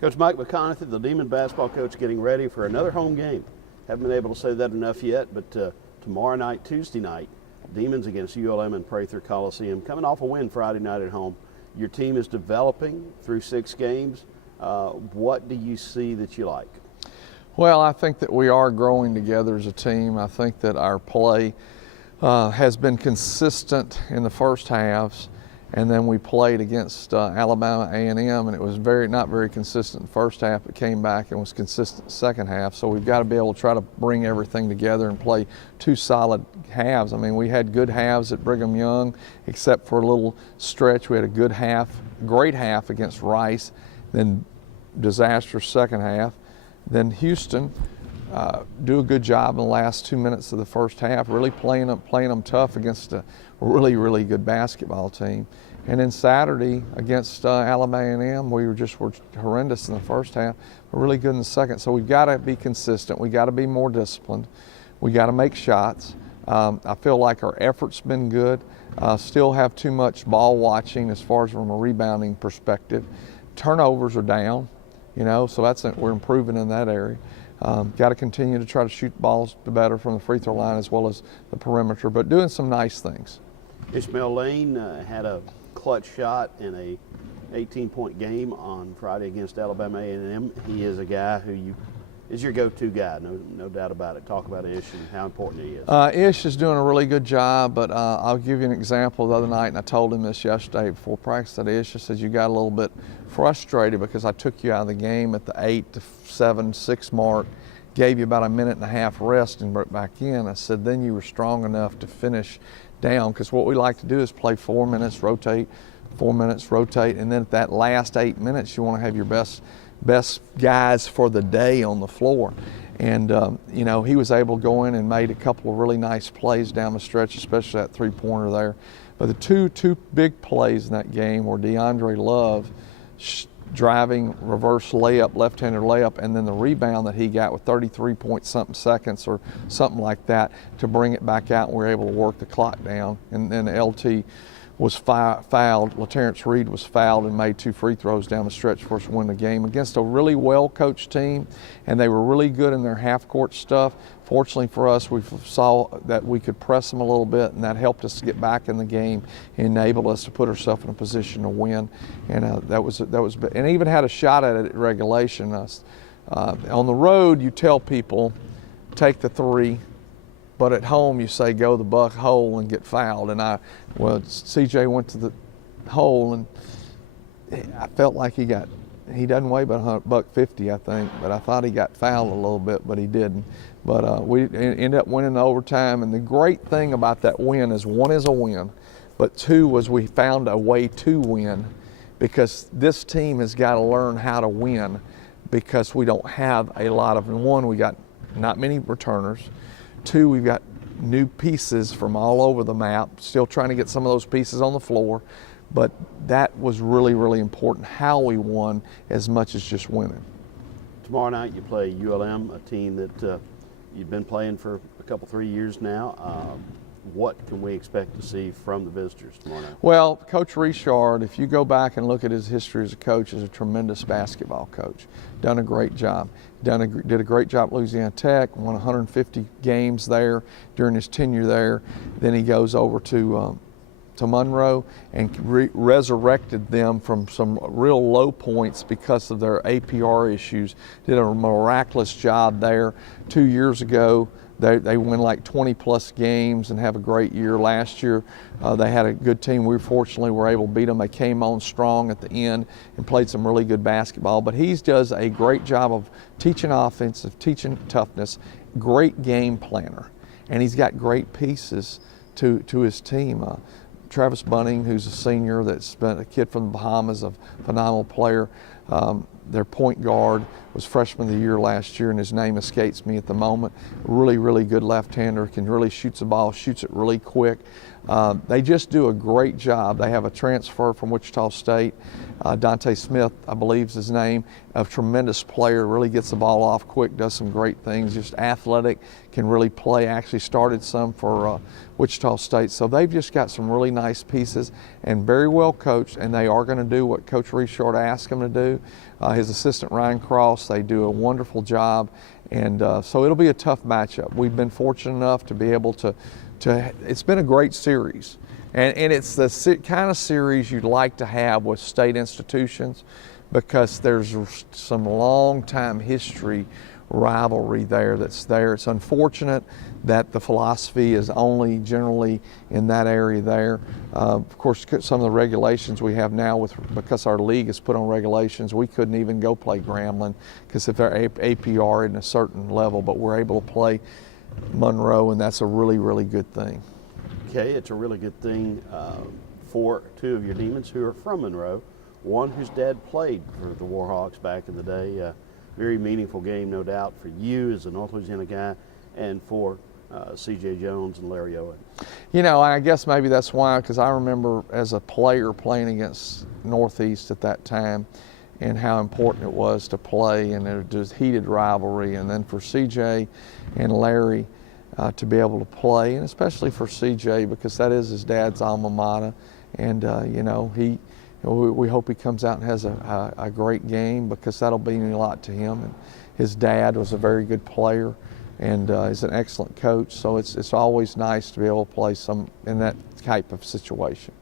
Coach Mike McConathy, the Demon basketball coach, getting ready for another home game. Haven't been able to say that enough yet, but tomorrow night, Tuesday night, Demons against ULM in Prather Coliseum, coming off a win Friday night at home. Your team is developing through 6 games. What do you see that you like? Well, I think that we are growing together as a team. I think that our play has been consistent in the first halves, and then we played against Alabama A&M, and it was not very consistent in the first half. It came back and was consistent second half. So we've got to be able to try to bring everything together and play 2 solid halves. I mean, we had good halves at Brigham Young, except for a little stretch. We had a good half, great half against Rice, then disastrous second half. Then Houston do a good job in the last 2 minutes of the first half, really playing them tough against a really, really good basketball team. And then Saturday against Alabama A&M, we were horrendous in the first half, but really good in the second. So we've got to be consistent. We've got to be more disciplined. We got to make shots. I feel like our effort's been good. Still have too much ball watching as far as from a rebounding perspective. Turnovers are down, so we're improving in that area. Got to continue to try to shoot balls better from the free throw line as well as the perimeter, but doing some nice things. Ishmael Lane had a clutch shot in a 18-point game on Friday against Alabama A&M. He is a guy who is your go-to guy, no doubt about it. Talk about Ish and how important he is. Ish is doing a really good job, but I'll give you an example the other night, and I told him this yesterday before practice. That Ish says you got a little bit frustrated because I took you out of the game at the 8 to 7, 6 mark, gave you about a minute and a half rest and brought back in. I said then you were strong enough to finish down, because what we like to do is play 4 minutes, rotate, 4 minutes, rotate, and then at that last 8 minutes you want to have your best guys for the day on the floor. And he was able to go in and made a couple of really nice plays down the stretch, especially that 3-pointer there. But the two big plays in that game were DeAndre Love driving reverse layup, left-handed layup, and then the rebound that he got with 33-point-something seconds or something like that to bring it back out, and we were able to work the clock down. And then LT was fouled. LaTerrence Reed was fouled and made 2 free throws down the stretch for us to win the game against a really well-coached team, and they were really good in their half-court stuff. Fortunately for us, we saw that we could press them a little bit, and that helped us to get back in the game and enabled us to put ourselves in a position to win. And that was, and even had a shot at it at regulation. On the road, you tell people, take the 3. But at home, you say, go the buck hole and get fouled. And CJ went to the hole, and I felt like he doesn't weigh but $150, I think. But I thought he got fouled a little bit, but he didn't. But we ended up winning the overtime. And the great thing about that win is, 1 is a win, but 2 was we found a way to win, because this team has got to learn how to win, because we don't have a lot of, 1, we got not many returners. 2, we've got new pieces from all over the map, still trying to get some of those pieces on the floor, but that was really, really important, how we won as much as just winning. Tomorrow night you play ULM, a team that you've been playing for a couple, 3 years now. What can we expect to see from the visitors tomorrow night? Well, Coach Richard, if you go back and look at his history as a coach, is a tremendous basketball coach. Done a great job. Did a great job at Louisiana Tech, won 150 games there during his tenure there. Then he goes over to Monroe and resurrected them from some real low points because of their APR issues. Did a miraculous job there. 2 years ago, they win like 20-plus games and have a great year. Last year, they had a good team. We fortunately were able to beat them. They came on strong at the end and played some really good basketball. But he does a great job of teaching offense, of teaching toughness, great game planner. And he's got great pieces to his team. Travis Bunning, who's a senior, that's been a kid from the Bahamas, a phenomenal player. Their point guard, was freshman of the year last year, and his name escapes me at the moment. Really, really good left-hander, can really shoot the ball, shoots it really quick. They just do a great job. They have a transfer from Wichita State, Dante Smith, I believe is his name, a tremendous player, really gets the ball off quick, does some great things, just athletic, can really play, actually started some for Wichita State. So they've just got some really nice pieces and very well coached, and they are going to do what Coach Richard asked them to do. His assistant Ryan Cross, they do a wonderful job, and so it'll be a tough matchup. We've been fortunate enough to be able to it's been a great series, and it's the kind of series you'd like to have with state institutions, because there's some long time history rivalry there that's there. It's unfortunate that the philosophy is only generally in that area there. Of course, some of the regulations we have now, because our league has put on regulations, we couldn't even go play Grambling because if their APR isn't a certain level, but we're able to play Monroe, and that's a really, really good thing. Okay, it's a really good thing for two of your Demons who are from Monroe. One whose dad played for the Warhawks back in the day. Very meaningful game, no doubt, for you as a North Louisiana guy, and for C.J. Jones and Larry Owen. You know, I guess maybe that's why, because I remember as a player playing against Northeast at that time and how important it was to play, and there was heated rivalry, and then for C.J. and Larry to be able to play, and especially for C.J. because that is his dad's alma mater, and you know, we hope he comes out and has a great game, because that'll mean a lot to him. And his dad was a very good player, and is an excellent coach. So it's always nice to be able to play some in that type of situation.